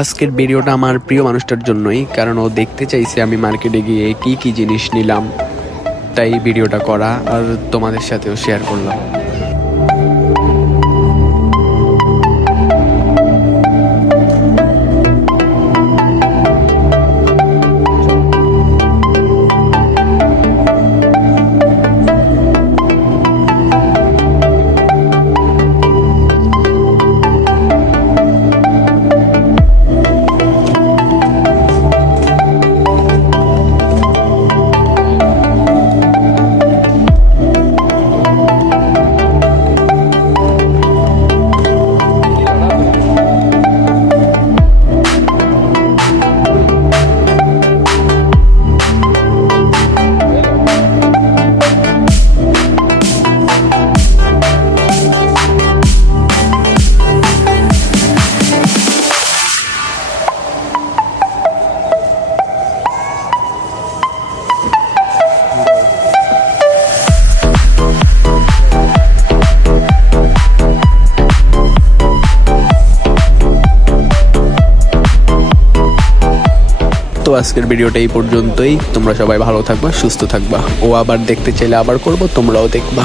আজকের ভিডিওটা আমার প্রিয় মানুষটার জন্যই, কারণ ও দেখতে চাইছে আমি মার্কেটে গিয়ে কি কি জিনিস নিলাম, তাই ভিডিওটা করা আর তোমাদের সাথেও শেয়ার করলাম। তো আজকের ভিডিওটা এই পর্যন্তই। তোমরা সবাই ভালো থাকবা, সুস্থ থাকবা। ও আবার দেখতে চাইলে আবার করব, তোমরাও দেখবা।